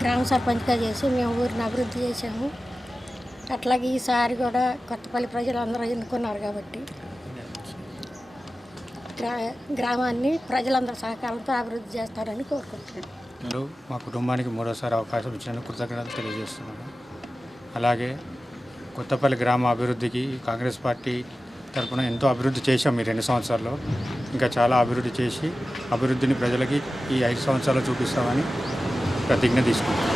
గ్రామ సర్పంచ్గా చేసి మేము ఊరిని అభివృద్ధి చేసాము. అట్లాగే ఈసారి కూడా కొత్తపల్లి ప్రజలందరూ ఎన్నుకున్నారు కాబట్టి గ్రామాన్ని ప్రజలందరూ సహకారంతో అభివృద్ధి చేస్తారని కోరుకుంటున్నాను. మా కుటుంబానికి మూడోసారి అవకాశం ఇచ్చినందుకు కృతజ్ఞతలు తెలియజేస్తున్నాను. అలాగే కొత్తపల్లి గ్రామ అభివృద్ధికి కాంగ్రెస్ పార్టీ తరఫున ఎంతో అభివృద్ధి చేశాం ఈ 2 సంవత్సరాల్లో. ఇంకా చాలా అభివృద్ధి చేసి అభివృద్ధిని ప్రజలకి ఈ 5 సంవత్సరాలు చూపిస్తామని ప్రతిజ్ఞ తీసుకుంటాం.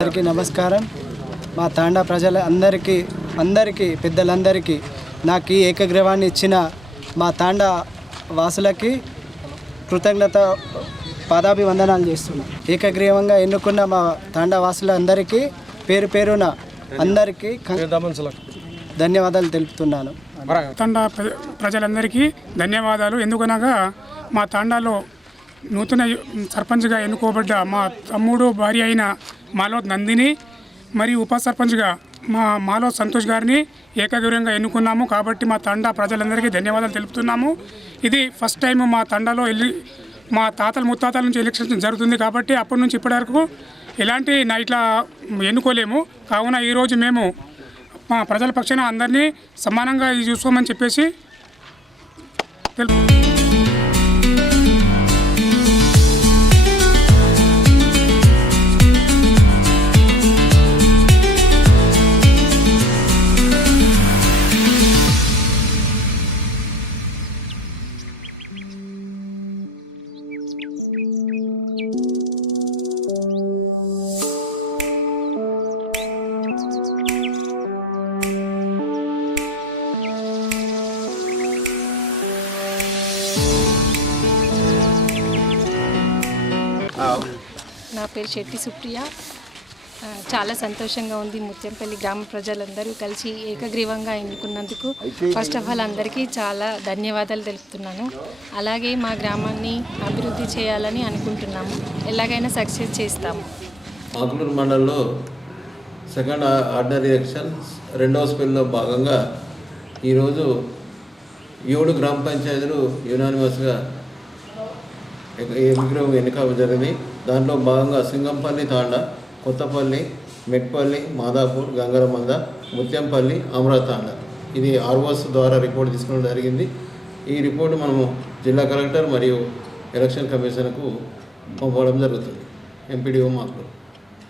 అందరికీ నమస్కారం. మా తాండా అందరికీ పెద్దలందరికీ నాకు ఈ ఏకగ్రీవాన్ని ఇచ్చిన మా తాండా వాసులకి కృతజ్ఞత పాదాభివందనాలు చేస్తున్నాం. ఏకగ్రీవంగా ఎన్నుకున్న మా తాండా వాసులందరికీ పేరు పేరున అందరికీ ధన్యవాదాలు తెలుపుతున్నాను. తాండా ప్రజలందరికీ ధన్యవాదాలు. ఎందుకనగా మా తాండాలో నూతన సర్పంచ్గా ఎన్నుకోబడ్డ మా తమ్ముడు భార్య అయిన మాలో నందిని మరియు ఉప సర్పంచ్గా మాలో సంతోష్ గారిని ఏకగ్రీవంగా ఎన్నుకున్నాము. కాబట్టి మా తండా ప్రజలందరికీ ధన్యవాదాలు తెలుపుతున్నాము. ఇది ఫస్ట్ టైం మా తండాలో మా తాతల ముత్తాతల నుంచి ఎలక్షన్ జరుగుతుంది. కాబట్టి అప్పటి నుంచి ఇప్పటి వరకు ఎలాంటి ఇట్లా ఎన్నుకోలేము. కావున ఈరోజు మేము మా ప్రజల పక్షాన అందరినీ సమానంగా చూసుకోమని చెప్పేసి నా పేరు శెట్టి సుప్రియ. చాలా సంతోషంగా ఉంది. ముత్యంపల్లి గ్రామ ప్రజలందరూ కలిసి ఏకగ్రీవంగా ఎన్నుకున్నందుకు ఫస్ట్ ఆఫ్ ఆల్ అందరికీ చాలా ధన్యవాదాలు తెలుపుతున్నాను. అలాగే మా గ్రామాన్ని అభివృద్ధి చేయాలని అనుకుంటున్నాము. ఎలాగైనా సక్సెస్ చేస్తాము. ఆకులూరు మండలంలో సెకండ్ ఆర్డినరీ ఎలక్షన్ 2వ స్పెల్లో భాగంగా ఈరోజు 7 గ్రామ పంచాయతీలు యునానిమస్గా ఏకగ్రీవం ఎన్నిక జరిగింది. దాంట్లో భాగంగా సింగంపల్లి తాండా, కొత్తపల్లి, మెట్పల్లి, మాదాపూర్, గంగరమంద, ముత్యంపల్లి, అమరావతి తాండా ఇది ఆర్ఓస్ ద్వారా రిపోర్ట్ తీసుకోవడం జరిగింది. ఈ రిపోర్టు మనము జిల్లా కలెక్టర్ మరియు ఎలక్షన్ కమిషన్కు పంపడం జరుగుతుంది. ఎంపీడీఓ మాకు